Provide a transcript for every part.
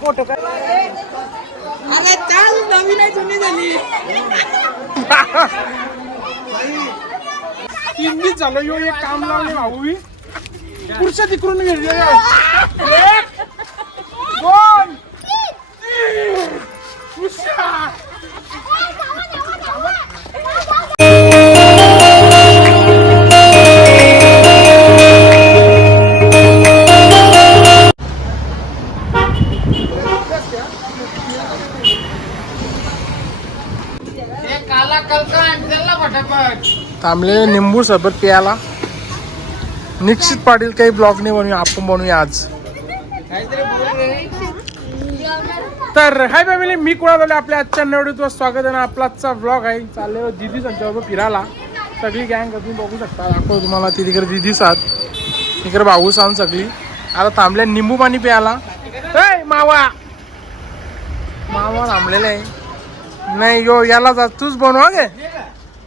Photo काय अरे चाल नवीन आहे जुनी झाली हिंदी झालं यो एक काम लावले भाऊ पुढच्या तिकडून घेतले एक दोन थांबले निंबू सरबत प्यायला. निश्चित पाटील काही ब्लॉग नाही बनवूया, आपण बनवूया आज. तर हाय फॅमिली, मी कुणा झाले आपल्या आजच्या नवडीत स्वागत आहे ना. आपला आजचा ब्लॉग आहे चालले दिदी संच्यावर फिरायला. सगळी गँग तुम्ही बघू शकता, दाखव तुम्हाला. ती तिकडे दिदी साथ, तिकडे भाऊ सांग सगळी. आता थांबले निंबू पाणी प्यायला. मावा मावा थांबलेला आहे. नाही यो याला जा, तूच बनवा गे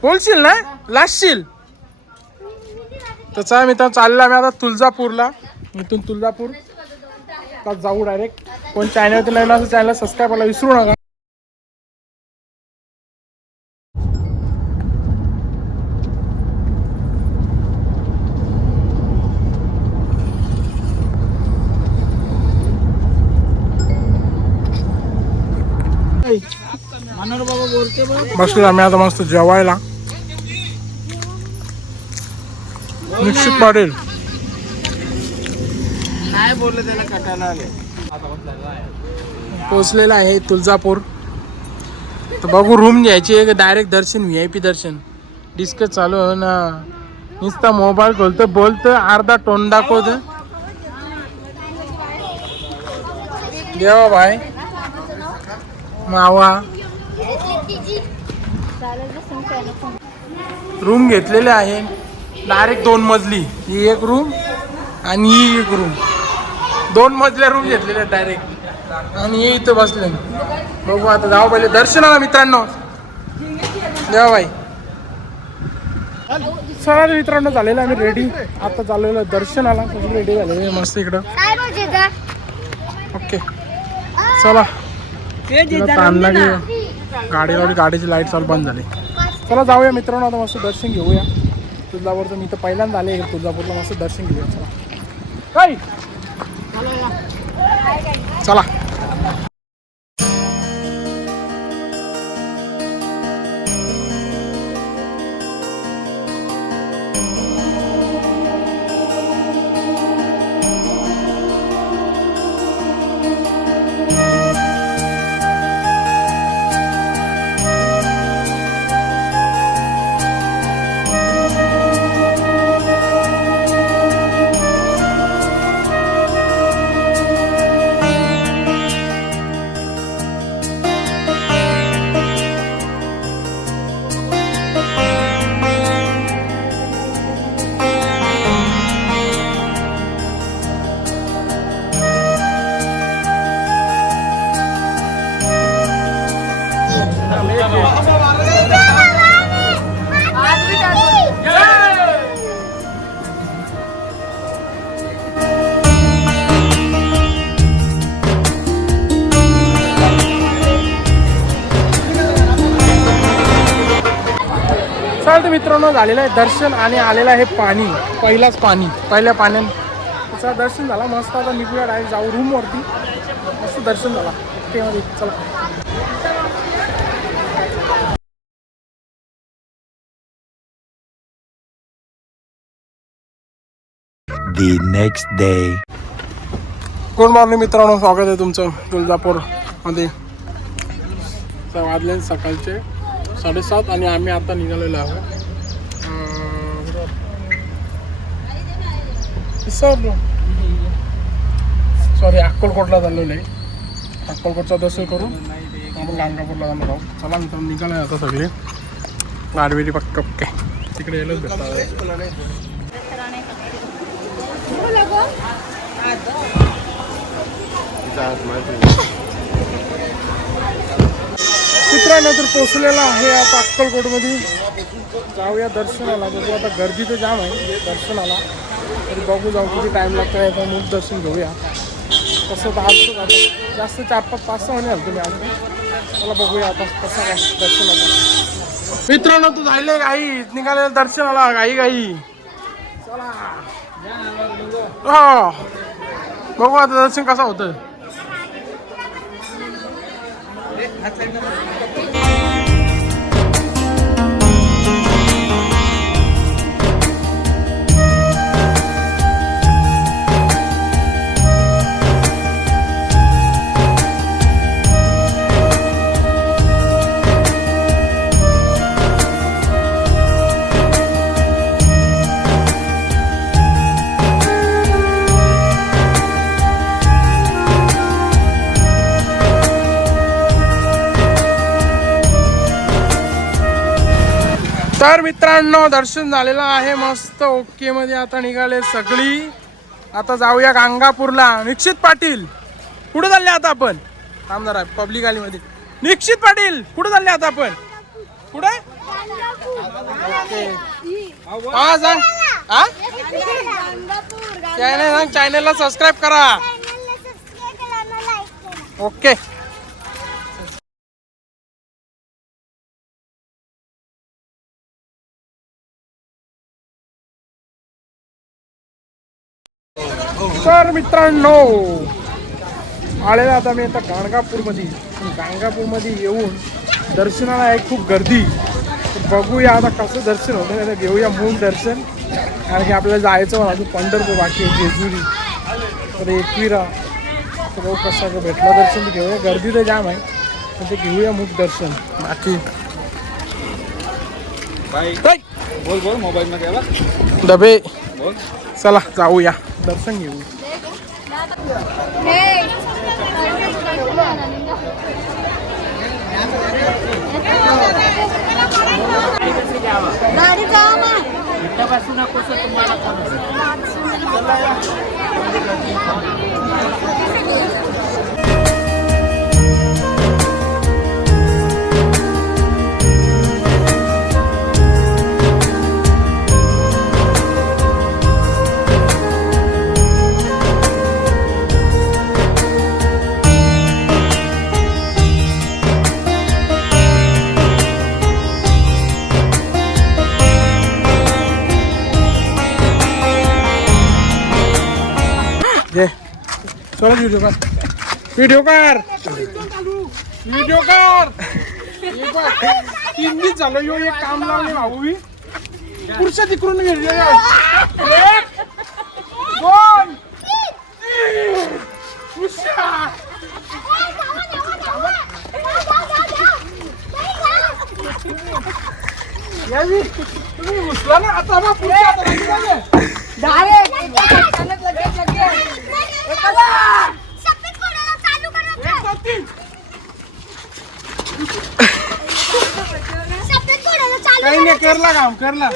बोलशील ना, लाजशील. त्याचा मित्र चालला मी आता तुळजापूरला. इथून तुळजापूर आता जाऊ डायरेक्ट. कोण चॅनल नवीन असं चॅनल सबस्क्राईब करायला विसरू नका. बसलो आम्ही आता मस्त जेवायला. निश्चित पाटील नाही बोललं त्याला कटायला आले. पोचलेला आहे तुळजापूर. तर बघू रूम घ्यायची डायरेक्ट दर्शन, VIP दर्शन. डिस्कस चालू आहे ना, नुसता मोबाईल खोलतो बोलतो, अर्धा तोंड दाखवत. देवा भाई मावा रूम घेतलेले आहे डायरेक्ट 2 मजली. ही एक रूम आणि ही एक रूम, 2 मजल्या रूम घेतलेल्या डायरेक्ट. आणि हे इथं बसले. बघू आता जाऊ पहिले दर्शनाला मित्रांनो. देवा भाई चला मित्रांनो, झालेलं आम्ही रेडी. आता चाललेलं दर्शनाला, सगळं रेडी झालेलं मस्त इकडं. ओके चला. गाडीची लाईट चालू बंद झाली. चला जाऊया मित्रांनो, आता मस्त दर्शन घेऊया तुळजापूरचं. मी तर पहिल्यांदा आले तुळजापूरला, मस्त दर्शन घेऊया. चला चला. मित्रांनो झालेलं आहे दर्शन आणि आलेलं आहे पाणी. पहिल्याच पाणी, पहिल्या पाण्यात त्याचं दर्शन झाला मस्त. आता निघूया डायरेक्ट जाऊ रूमवरती. मस्त दर्शन झाला ओके मध्ये. चला The next day. Good morning मित्रांनो, स्वागत आहे तुमचं तुळजापूरमध्ये. वाजले सकाळचे 7:30 आणि आम्ही आता निघालेलो आहोत सॉरी अक्कलकोटला चाललेलो आहे. अक्कलकोटचा दर्शन करून आपण गाणगापूरला जाणार आहोत. चला मित्रांनो निघालं आता सगळे गाडवेरी पक्क ओके. तिकडे येलच भेटतात. मित्रांनो तर पोचलेला आहे आता अक्कलकोटमध्ये. जाऊया दर्शनाला. बघू आता गर्दी तर जाम आहे दर्शनाला. तरी बघू जाऊ किती टाईम लागतो आता. मूळ दर्शन घेऊया. कसं तर आलतो आता जास्त 4-5 महिने झाले तुम्ही आज. मला बघूया आता कसं काय दर्शनाला. मित्रांनो तू झाले घाई निघाले दर्शनाला. घाई चला हो बघू आता दर्शन कसं होतं. तर मित्रांनो दर्शन झालेलं आहे मस्त ओके मध्ये. आता निघाले सगळी. आता जाऊया गाणगापूरला. निश्चित पाटील कुठे चालले आता आपण. आमदार आहे पब्लिक आली मध्ये. निश्चित पाटील कुठे चालले आता आपण. कुठे सांग चॅनलला सबस्क्राईब करा. ओके तर मित्रांनो आलेला आता मी आता गाणगापूरमध्ये. गाणगापूरमध्ये येऊन दर्शनाला आहे खूप गर्दी. बघूया आता कसं दर्शन होतं. आता घेऊया मूळ दर्शन. कारण की आपल्याला जायचं मला अजून पंढरपूर बाकी आहे. जेजुरी तर 21 तर बघू कसं भेटलं दर्शन. घेऊया. गर्दी तर जाम आहे पण ते घेऊया मूळ दर्शन. बाकी बोल बोल मोबाईल मध्ये डबे. बोल चला जाऊया दर्शन घेऊ. ये चलो व्हिडिओ कर हिंदी चालू. यो एक काम लावले भाऊ मी पुढच्या तिकडून घेतले. 1 2 तुम्ही घुसला ना आता बा पुढच्या काही नाही. करला काम करला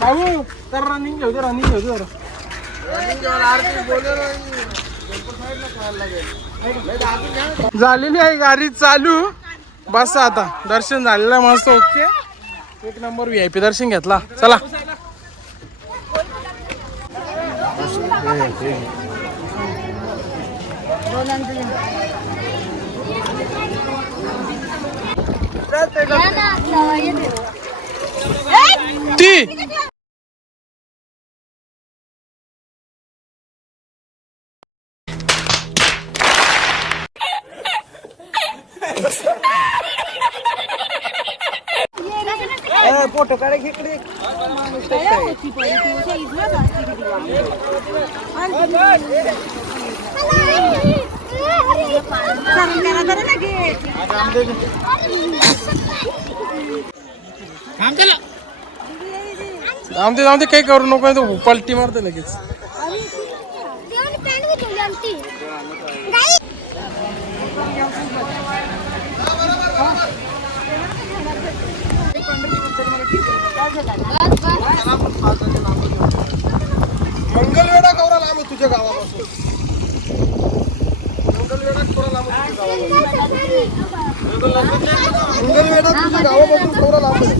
भाऊ. तर रनिंग घेऊ दे. झालेली आहे गाडी चालू. बस आता दर्शन झालेलं मस्त ओके. 1 नंबर VIP दर्शन घेतला. चला ती फोटो काढे इकडे. आमचे काही करू नको. तो पलटी मारते लगेच. मंगलवेढा कवरा लांब आहे तुझ्या गावापासून. मंगलवेढा कवरा लांब आहे तुझ्या गावापासून. मंगलवेढा तुझ्या गावापासून कवरा लांब आहे.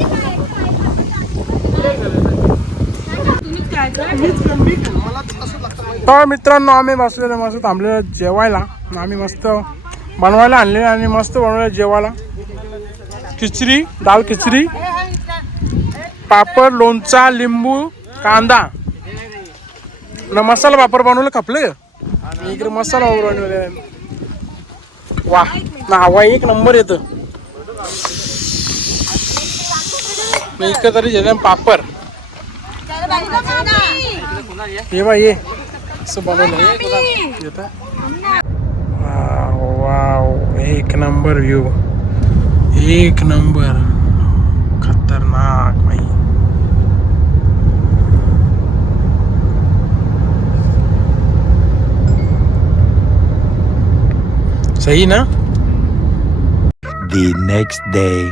तर मित्रांनो आम्ही बसलेलो मस्त थांबलेलो जेवायला. आम्ही मस्त बनवायला आणले आणि मस्त बनवलं जेवायला. खिचडी, दाल खिचडी, पापड, लोणचा, लिंबू, कांदा न मसाला पापड बनवलं. खपले इकडे मसाला पापड बनवले. वा ना हवा एक नंबर येतं. इकडे तरी जेवण पापड हे बा ये असं बनवलं. वाव एक नंबर व्ह्यू, एक नंबर खतरनाक भाई. सही ना. The next day.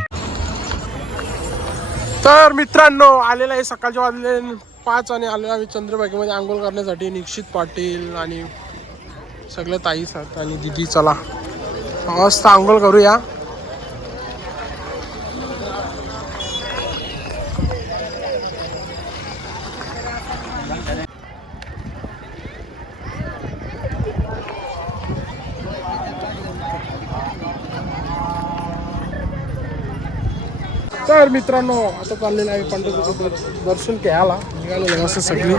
तर मित्रांनो आलेला आहे सकाळच्या वाजले 5 आणि आलेला आम्ही चंद्रभागेमध्ये आंघोळ करण्यासाठी. निक्षित पाटील आणि सगळे ताईस आहेत आणि दिदी. चला मस्त आंघोळ करूया. तर मित्रांनो आता चाललेलं आहे पंढरपूरचं दर्शन घ्यायला निघालेलं असं सगळी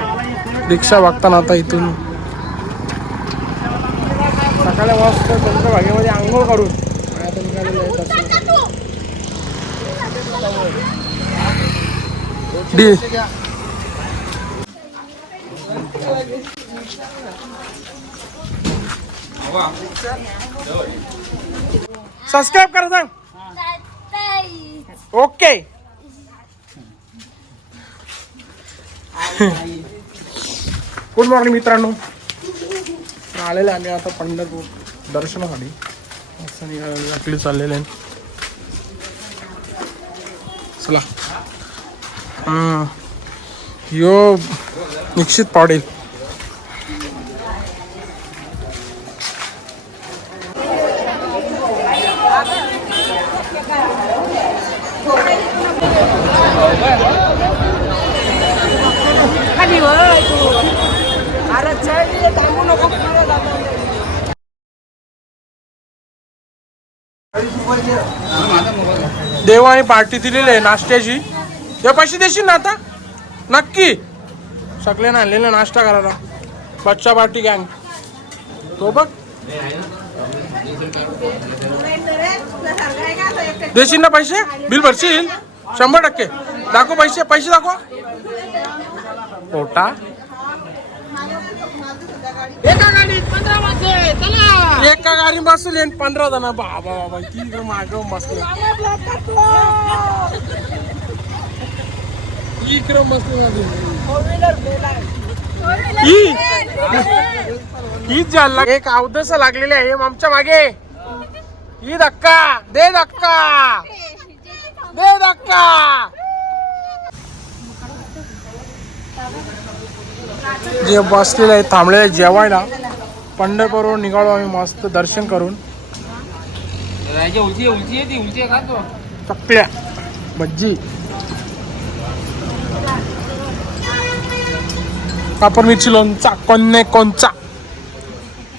रिक्षा बघताना. आता इथून सकाळी मस्त चंद्रभागेमध्ये आंघोळ करून आता निघालेलं आहे दर्शन. सबस्क्राईब करा सांग. ओके. गुड मॉर्निंग मित्रांनो. आलेले आम्ही आता पंढरपूर दर्शनासाठी. असं निघाले चाललेले आहे. चला यो निक्षित पाटील. देवाने पार्टी दिलेली आहे नाश्त्याची. ते पैसे देशील ना आता नक्की. सगळ्यांना आणलेलं नाश्ता करायला. बच्चा पार्टी गँग तो बघ. देशील ना पैसे. बिल भरशील 100%. दाखव पैसे. पैसे दाखव. पोटा एका गाडी बसले 15 जण. बाबा बाबा ती माग बसले. इकडं बसले हीच झाला. एक अवदस लागलेली आहे आमच्या मागे. ही धक्का दे. धक्का दे. धक्का. जे बसलेले आहे थांबलेले जेवायला. पंढरपूरवर निघालो आम्ही मस्त दर्शन करून. चकल्या भज्जी पापड मिरची लोणचा कोणचा.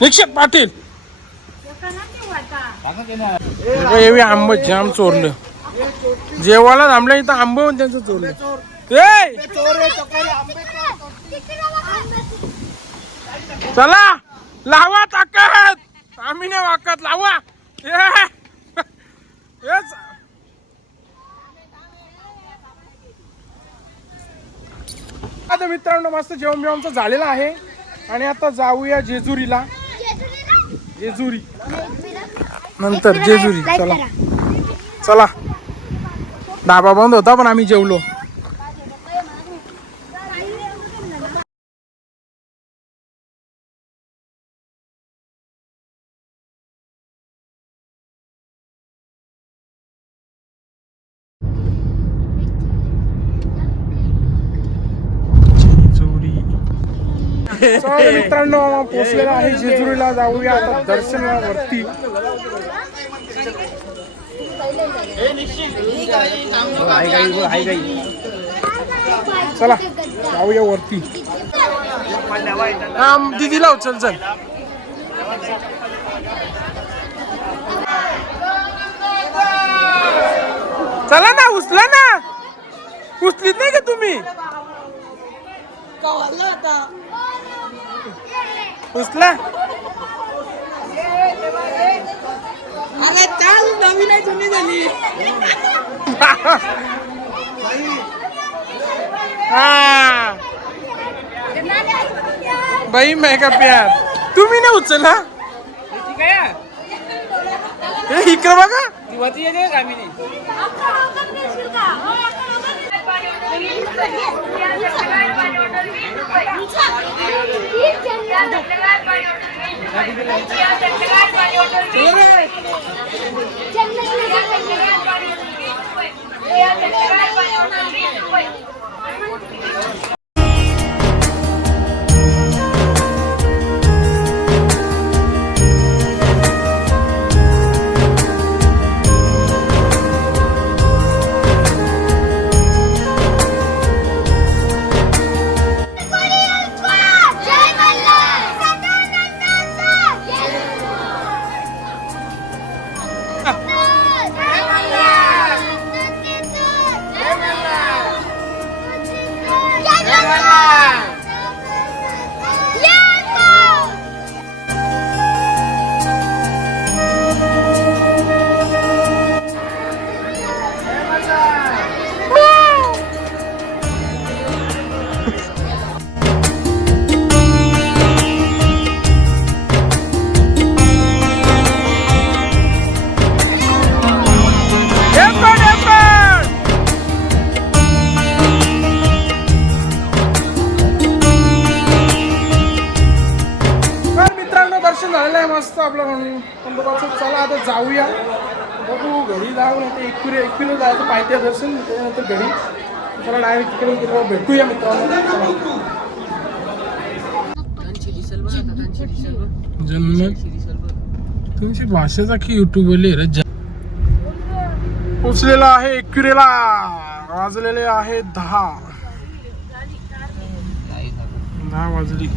निक्षित पाटील एवढे आंब जाम चोरलं. जेवायला थांबलं इथं आंब त्यांचं चोरलं. चला लावा ताकद. आम्ही नाही वाकत. लावा. आता मित्रांनो मस्त जेवण बिवणचं झालेलं आहे आणि आता जाऊया जेजुरीला. जेजुरी नंतर जेजुरी. चला चला. डाबा बंद होता पण आम्ही जेवलो. चला मित्रांनो पोचलेला आहे जेजुरीला. जाऊया आता दर्शनावरती. चला जाऊया वरती. दीदीला उचल चल. चला ना उचला ना. उचलीत नाही का तुम्ही? उचला. अरे चाल नवीन आहे जुनी झाली. हा बाई मैं का प्यार. तुम्ही नाही उचलला. हे इकडे बघा. दर्शन झालेलं आहे मस्त आपलं म्हणून खंडोबाचं. चला आता जाऊया. बघू घरी जाऊन एकविरा जायचं पाहिजे दर्शन. त्याच्यानंतर घरी चला डायरेक्ट तिकडे भेटूया मित्रांनो. जन्नत तुमची भाषेचा की युट्यूबवरली रे. पोचलेला आहे एकविरेला. वाजलेले आहे 10 वाजली.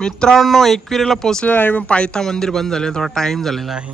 मित्रांनो एकविरेला पोहोचलेला आहे पण पायथा मंदिर बंद झाले. थोडा टाइम झालेला आहे.